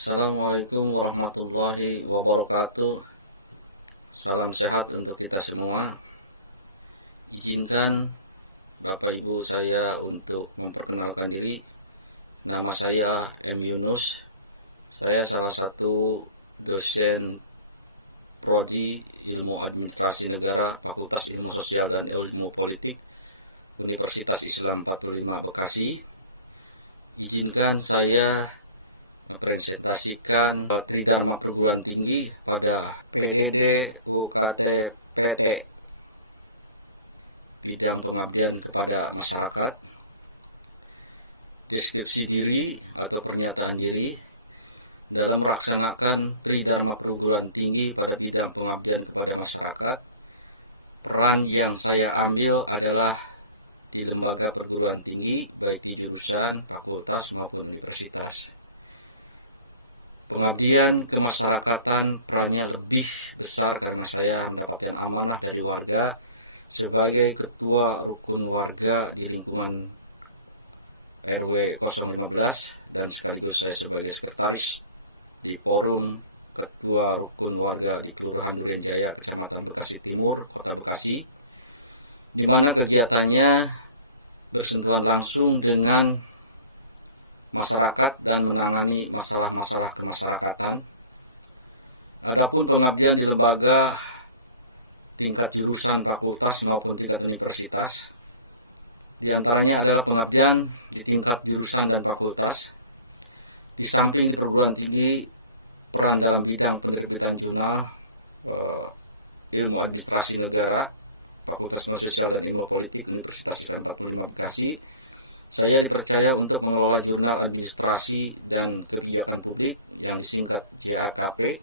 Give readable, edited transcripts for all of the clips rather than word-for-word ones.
Assalamualaikum warahmatullahi wabarakatuh. Salam sehat untuk kita semua. Izinkan Bapak Ibu saya untuk memperkenalkan diri. Nama saya M. Yunus. Saya salah satu dosen Prodi Ilmu Administrasi Negara, Fakultas Ilmu Sosial dan Ilmu Politik, Universitas Islam 45 Bekasi. Izinkan saya mempresentasikan Tridharma Perguruan Tinggi pada PDD UKT PT bidang pengabdian kepada masyarakat. Deskripsi diri atau pernyataan diri dalam melaksanakan Tridharma Perguruan Tinggi pada bidang pengabdian kepada masyarakat. Peran yang saya ambil adalah di lembaga perguruan tinggi, baik di jurusan, fakultas maupun universitas. Pengabdian kemasyarakatan perannya lebih besar karena saya mendapatkan amanah dari warga sebagai ketua rukun warga di lingkungan RW 015 dan sekaligus saya sebagai sekretaris di forum ketua rukun warga di Kelurahan Duren Jaya, Kecamatan Bekasi Timur, Kota Bekasi, di mana kegiatannya bersentuhan langsung dengan masyarakat dan menangani masalah-masalah kemasyarakatan. Adapun pengabdian di lembaga tingkat jurusan, fakultas maupun tingkat universitas, di antaranya adalah pengabdian di tingkat jurusan dan fakultas. Di samping di perguruan tinggi, peran dalam bidang penerbitan jurnal Ilmu Administrasi Negara, Fakultas Ilmu Sosial dan Ilmu Politik, Universitas Islam 45 Bekasi. Saya dipercaya untuk mengelola jurnal administrasi dan kebijakan publik yang disingkat JAKP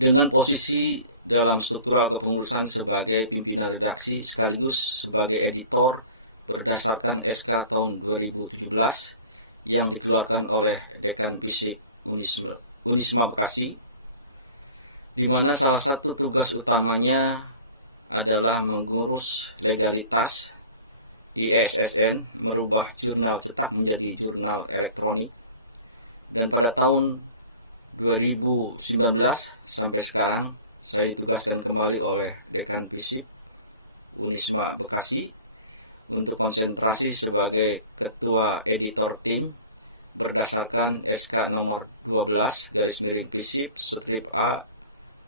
dengan posisi dalam struktural kepengurusan sebagai pimpinan redaksi sekaligus sebagai editor berdasarkan SK tahun 2017 yang dikeluarkan oleh Dekan Visip Unisma Bekasi, di mana salah satu tugas utamanya adalah mengurus legalitas di ESSN, merubah jurnal cetak menjadi jurnal elektronik. Dan pada tahun 2019 sampai sekarang, saya ditugaskan kembali oleh Dekan Visip Unisma Bekasi untuk konsentrasi sebagai ketua editor tim berdasarkan SK nomor 12 garis miring Visip strip A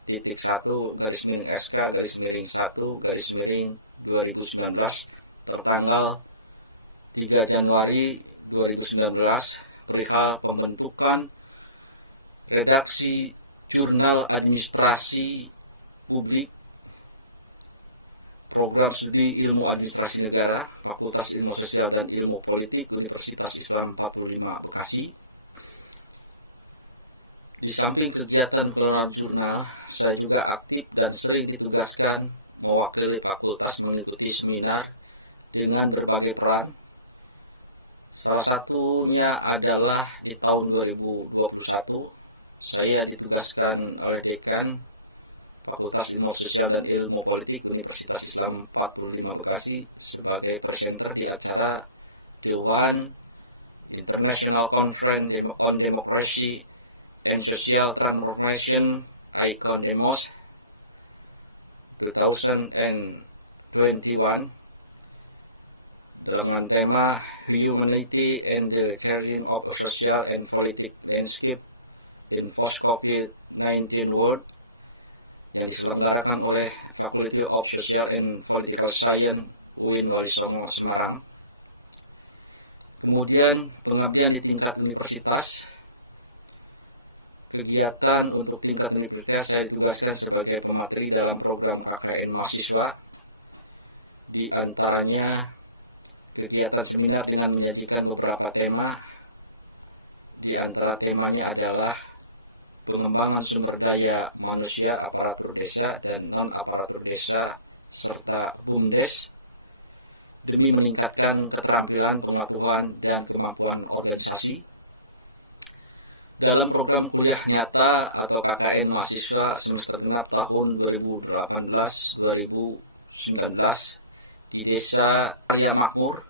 titik 1 garis miring SK garis miring 1 garis miring 2019 tertanggal 3 Januari 2019 perihal pembentukan redaksi Jurnal Administrasi Publik Program Studi Ilmu Administrasi Negara, Fakultas Ilmu Sosial dan Ilmu Politik, Universitas Islam 45 Bekasi. Di samping kegiatan pengelolaan jurnal, saya juga aktif dan sering ditugaskan mewakili fakultas mengikuti seminar dengan berbagai peran. Salah satunya adalah di tahun 2021, saya ditugaskan oleh Dekan Fakultas Ilmu Sosial dan Ilmu Politik Universitas Islam 45 Bekasi sebagai presenter di acara The One International Conference on Democracy and Social Transformation Icon Demos 2021 dengan tema Humanity and the Changing of a Social and Political Landscape in Post-COVID-19 World yang diselenggarakan oleh Faculty of Social and Political Science UIN Walisongo Semarang. Kemudian pengabdian di tingkat universitas. Kegiatan untuk tingkat universitas saya ditugaskan sebagai pemateri dalam program KKN mahasiswa. Di antaranya kegiatan seminar dengan menyajikan beberapa tema. Di antara temanya adalah pengembangan sumber daya manusia, aparatur desa, dan non-aparatur desa, serta BUMDes, demi meningkatkan keterampilan, pengetahuan, dan kemampuan organisasi. Dalam program kuliah nyata atau KKN mahasiswa semester genap tahun 2018-2019 di Desa Karya Makmur,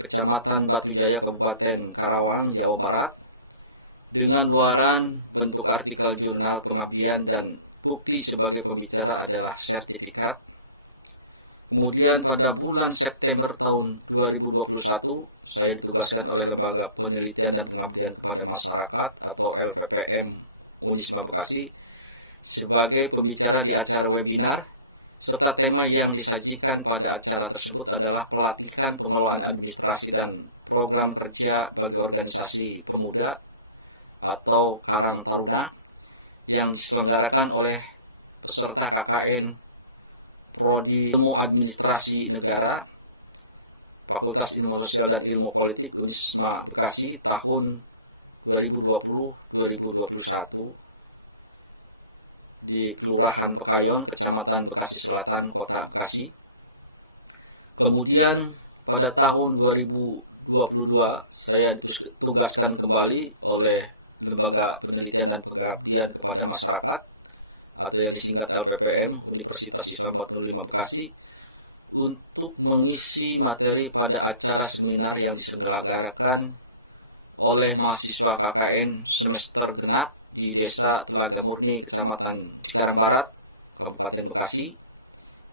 Kecamatan Batu Jaya, Kabupaten Karawang, Jawa Barat, dengan luaran bentuk artikel jurnal pengabdian dan bukti sebagai pembicara adalah sertifikat. Kemudian pada bulan September tahun 2021, saya ditugaskan oleh Lembaga Penelitian dan Pengabdian kepada Masyarakat atau LPPM Unisma Bekasi sebagai pembicara di acara webinar, serta tema yang disajikan pada acara tersebut adalah pelatihan pengelolaan administrasi dan program kerja bagi organisasi pemuda atau Karang Taruna yang diselenggarakan oleh peserta KKN Prodi Ilmu Administrasi Negara Fakultas Ilmu Sosial dan Ilmu Politik Unisma Bekasi tahun 2020-2021 di Kelurahan Pekayon, Kecamatan Bekasi Selatan, Kota Bekasi. Kemudian pada tahun 2022 saya ditugaskan kembali oleh Lembaga Penelitian dan Pengabdian kepada Masyarakat atau yang disingkat LPPM Universitas Islam 45 Bekasi untuk mengisi materi pada acara seminar yang diselenggarakan oleh mahasiswa KKN semester genap di Desa Telaga Murni, Kecamatan Cikarang Barat, Kabupaten Bekasi,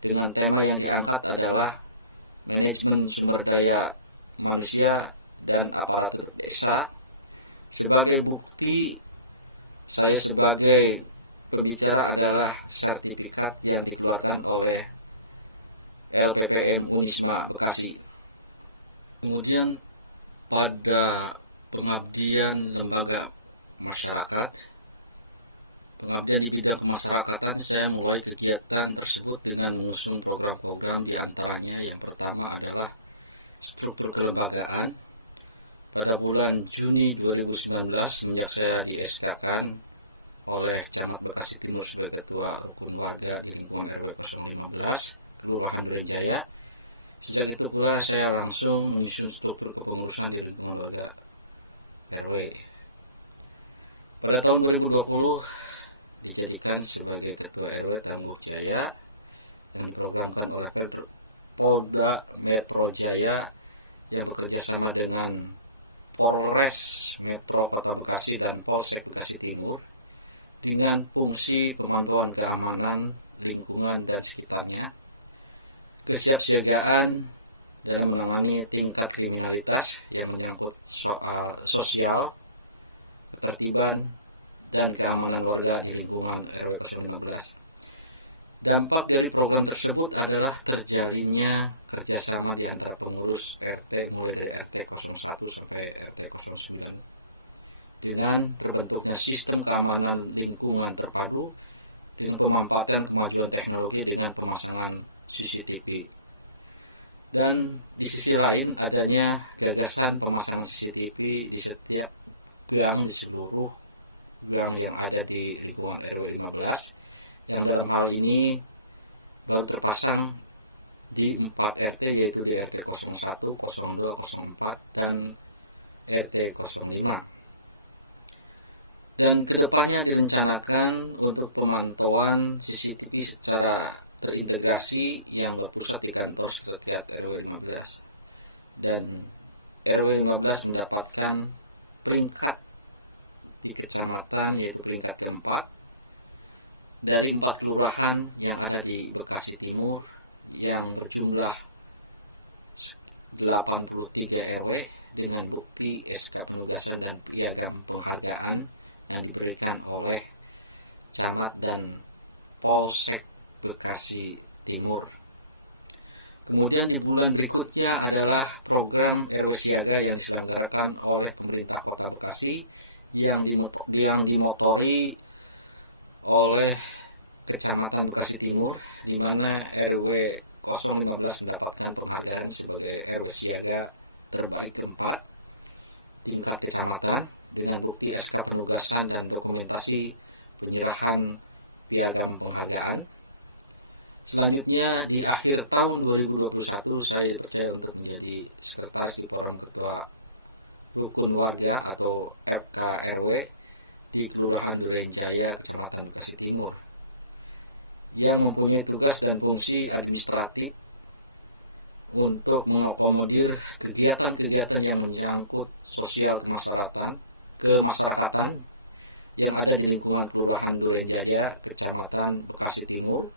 dengan tema yang diangkat adalah manajemen sumber daya manusia dan aparatur desa. Sebagai bukti, saya sebagai pembicara adalah sertifikat yang dikeluarkan oleh LPPM Unisma Bekasi. Kemudian pada pengabdian lembaga masyarakat, pengabdian di bidang kemasyarakatan, saya mulai kegiatan tersebut dengan mengusung program-program, di antaranya yang pertama adalah struktur kelembagaan. Pada bulan Juni 2019, semenjak saya di SK-kan oleh Camat Bekasi Timur sebagai Ketua Rukun Warga di lingkungan RW 015, Kelurahan Durenjaya, sejak itu pula saya langsung menyusun struktur kepengurusan di lingkungan warga RW. Pada tahun 2020 dijadikan sebagai Ketua RW Tangguh Jaya yang diprogramkan oleh Polda Metro Jaya yang bekerja sama dengan Polres Metro Kota Bekasi dan Polsek Bekasi Timur dengan fungsi pemantauan keamanan lingkungan dan sekitarnya, kesiapsiagaan dalam menangani tingkat kriminalitas yang menyangkut soal sosial, ketertiban, dan keamanan warga di lingkungan RW 015. Dampak dari program tersebut adalah terjalinnya kerjasama di antara pengurus RT mulai dari RT 01 sampai RT 09 dengan terbentuknya sistem keamanan lingkungan terpadu dengan pemanfaatan kemajuan teknologi dengan pemasangan CCTV. Dan di sisi lain adanya gagasan pemasangan CCTV di setiap gang di seluruh gang yang ada di lingkungan RW 15 yang dalam hal ini baru terpasang di 4 RT yaitu di RT 01, 02, 04 dan RT 05. Dan kedepannya direncanakan untuk pemantauan CCTV secara terintegrasi yang berpusat di kantor sekretariat RW 15. Dan RW 15 mendapatkan peringkat di kecamatan yaitu peringkat keempat dari 4 kelurahan yang ada di Bekasi Timur yang berjumlah 83 RW dengan bukti SK penugasan dan piagam penghargaan yang diberikan oleh Camat dan Polsek Bekasi Timur. Kemudian di bulan berikutnya adalah program RW Siaga yang diselenggarakan oleh pemerintah Kota Bekasi yang dimotori oleh Kecamatan Bekasi Timur, di mana RW 015 mendapatkan penghargaan sebagai RW Siaga terbaik keempat tingkat kecamatan dengan bukti SK penugasan dan dokumentasi penyerahan piagam penghargaan. Selanjutnya di akhir tahun 2021 saya dipercaya untuk menjadi sekretaris di Forum Ketua Rukun Warga atau FKRW di Kelurahan Durenjaya, Kecamatan Bekasi Timur, yang mempunyai tugas dan fungsi administratif untuk mengakomodir kegiatan-kegiatan yang menyangkut sosial kemasyarakatan kemasyarakatan yang ada di lingkungan Kelurahan Durenjaya, Kecamatan Bekasi Timur,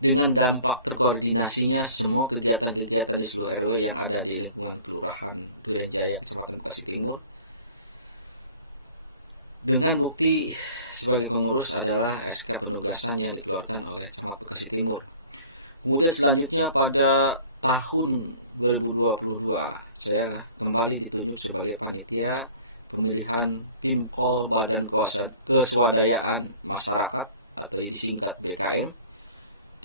dengan dampak terkoordinasinya semua kegiatan-kegiatan di seluruh RW yang ada di lingkungan Kelurahan Durenjaya, Kecamatan Bekasi Timur. Dengan bukti sebagai pengurus adalah SK penugasan yang dikeluarkan oleh Camat Bekasi Timur. Kemudian selanjutnya pada tahun 2022, saya kembali ditunjuk sebagai panitia pemilihan Pimkol Badan Keswadayaan Masyarakat atau disingkat BKM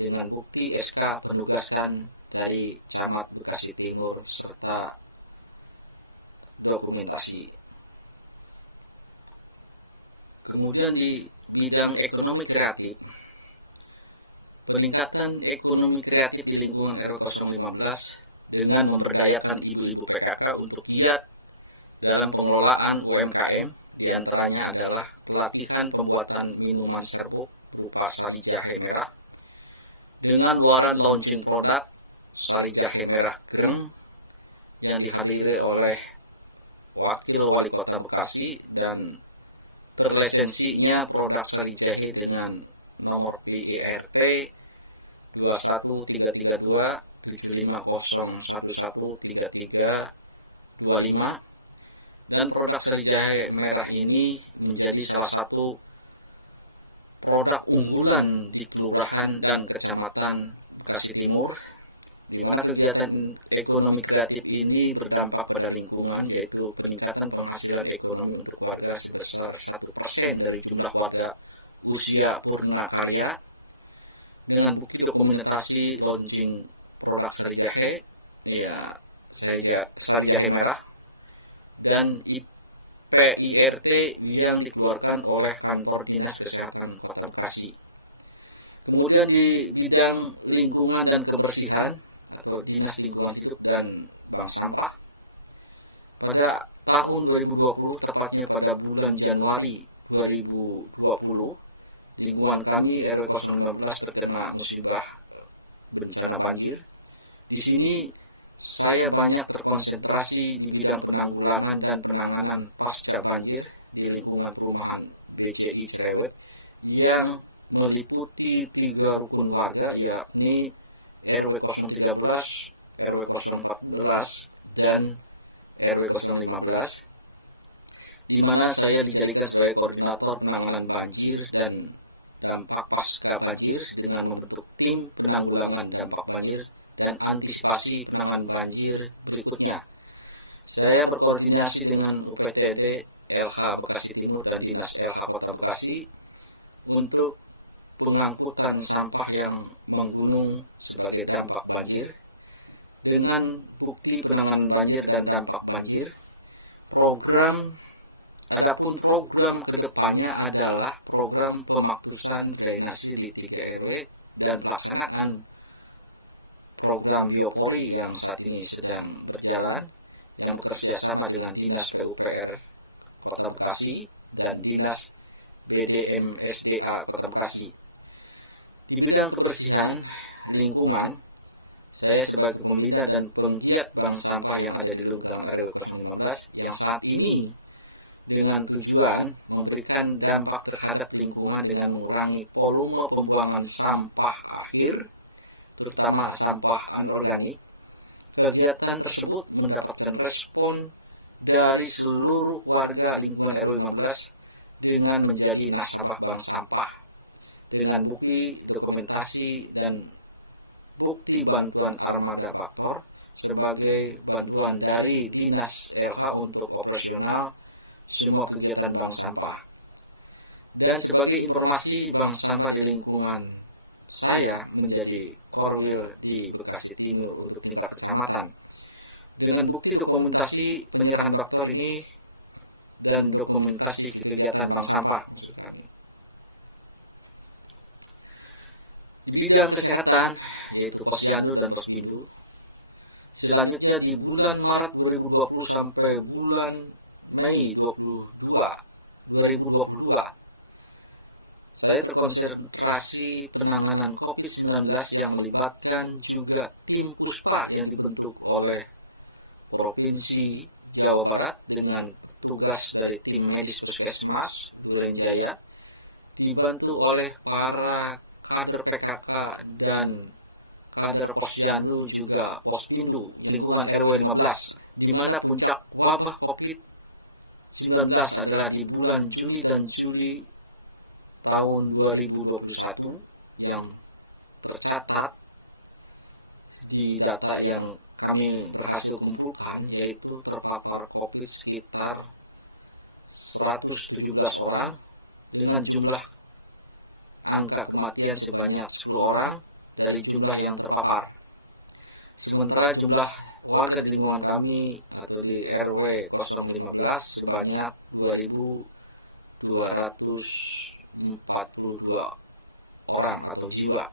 dengan bukti SK penugaskan dari Camat Bekasi Timur serta dokumentasi. Kemudian di bidang ekonomi kreatif, peningkatan ekonomi kreatif di lingkungan RW 015 dengan memberdayakan ibu-ibu PKK untuk giat dalam pengelolaan UMKM, diantaranya adalah pelatihan pembuatan minuman serbuk berupa sari jahe merah dengan luaran launching produk sari jahe merah greng yang dihadiri oleh Wakil Wali Kota Bekasi dan terlisensinya produk sari jahe dengan nomor PIRT 213227501133325 dan produk sari jahe merah ini menjadi salah satu produk unggulan di kelurahan dan kecamatan Bekasi Timur, di mana kegiatan ekonomi kreatif ini berdampak pada lingkungan, yaitu peningkatan penghasilan ekonomi untuk warga sebesar 1% dari jumlah warga usia purna karya, dengan bukti dokumentasi launching produk sari jahe, sari jahe merah, dan PIRT yang dikeluarkan oleh Kantor Dinas Kesehatan Kota Bekasi. Kemudian di bidang lingkungan dan kebersihan atau Dinas Lingkungan Hidup dan Bank Sampah, pada tahun 2020, tepatnya pada bulan Januari 2020, lingkungan kami RW 015 terkena musibah bencana banjir. Di sini saya banyak terkonsentrasi di bidang penanggulangan dan penanganan pasca banjir di lingkungan perumahan BCI Cerewet yang meliputi 3 rukun warga, yakni RW 013, RW 014, dan RW 015, di mana saya dijadikan sebagai koordinator penanganan banjir dan dampak pasca banjir dengan membentuk tim penanggulangan dampak banjir dan antisipasi penanganan banjir berikutnya. Saya berkoordinasi dengan UPTD LH Bekasi Timur dan Dinas LH Kota Bekasi untuk pengangkutan sampah yang menggunung sebagai dampak banjir. Dengan bukti penanganan banjir dan dampak banjir, adapun program kedepannya adalah program pemaktusan drainase di 3 RW dan pelaksanaan program biopori yang saat ini sedang berjalan, yang bekerja sama dengan Dinas PUPR Kota Bekasi dan Dinas BDM-SDA Kota Bekasi. Di bidang kebersihan lingkungan, saya sebagai pembina dan penggiat bank sampah yang ada di lingkungan RW 015 yang saat ini dengan tujuan memberikan dampak terhadap lingkungan dengan mengurangi volume pembuangan sampah akhir, terutama sampah anorganik. Kegiatan tersebut mendapatkan respon dari seluruh warga lingkungan RW 15 dengan menjadi nasabah bank sampah dengan bukti dokumentasi dan bukti bantuan armada baktor sebagai bantuan dari Dinas LH untuk operasional semua kegiatan bank sampah. Dan sebagai informasi, bank sampah di lingkungan saya menjadi Korwil di Bekasi Timur untuk tingkat kecamatan. Dengan bukti dokumentasi penyerahan baktor ini dan dokumentasi kegiatan bank sampah maksud kami. Di bidang kesehatan, yaitu Posyandu dan Posbindu, selanjutnya di bulan Maret 2020 sampai bulan Mei 2022, saya terkonsentrasi penanganan COVID-19 yang melibatkan juga tim Puspa yang dibentuk oleh Provinsi Jawa Barat dengan tugas dari tim medis Puskesmas Duren Jaya, dibantu oleh para kader PKK dan kader Posyandu juga Pospindu di lingkungan RW 15, di mana puncak wabah COVID-19 adalah di bulan Juni dan Juli tahun 2021 yang tercatat di data yang kami berhasil kumpulkan, yaitu terpapar COVID sekitar 117 orang dengan jumlah angka kematian sebanyak 10 orang dari jumlah yang terpapar. Sementara jumlah warga di lingkungan kami atau di RW 015 sebanyak 2.242 orang atau jiwa.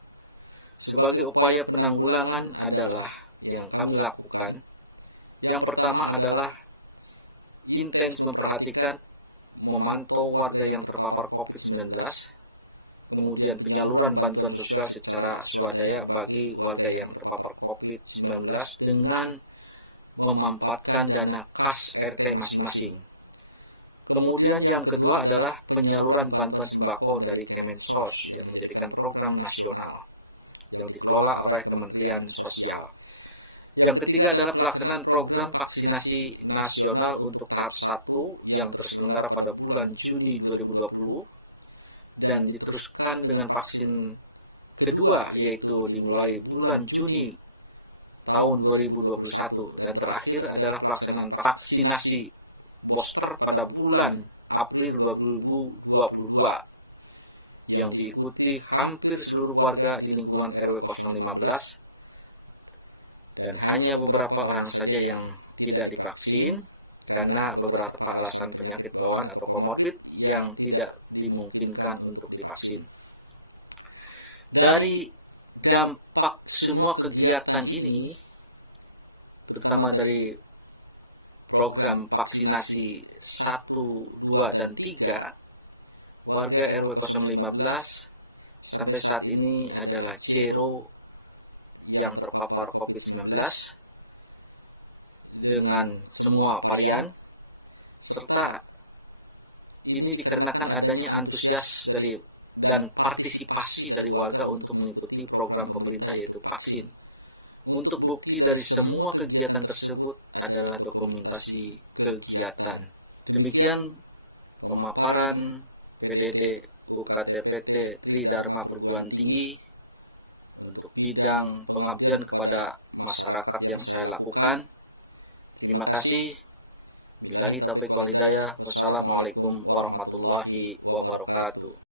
Sebagai upaya penanggulangan adalah yang kami lakukan, yang pertama adalah intens memperhatikan, memantau warga yang terpapar COVID-19, kemudian penyaluran bantuan sosial secara swadaya bagi warga yang terpapar COVID-19 dengan memanfaatkan dana kas RT masing-masing. Kemudian yang kedua adalah penyaluran bantuan sembako dari Kemensos yang menjadikan program nasional yang dikelola oleh Kementerian Sosial. Yang ketiga adalah pelaksanaan program vaksinasi nasional untuk tahap 1 yang terselenggara pada bulan Juni 2020 dan diteruskan dengan vaksin kedua yaitu dimulai bulan Juni tahun 2021, dan terakhir adalah pelaksanaan vaksinasi booster pada bulan April 2022 yang diikuti hampir seluruh warga di lingkungan RW 015 dan hanya beberapa orang saja yang tidak divaksin karena beberapa alasan penyakit bawaan atau komorbid yang tidak dimungkinkan untuk divaksin. Dari dampak semua kegiatan ini, terutama dari program vaksinasi 1, 2, dan 3, warga RW 015 sampai saat ini adalah zero yang terpapar COVID-19 dengan semua varian, serta ini dikarenakan adanya antusias dari dan partisipasi dari warga untuk mengikuti program pemerintah yaitu vaksin. Untuk bukti dari semua kegiatan tersebut adalah dokumentasi kegiatan. Demikian pemaparan PDD UKTPT Tridharma Perguruan Tinggi untuk bidang pengabdian kepada masyarakat yang saya lakukan. Terima kasih. Billahi taufiq wal hidayah. Wassalamualaikum warahmatullahi wabarakatuh.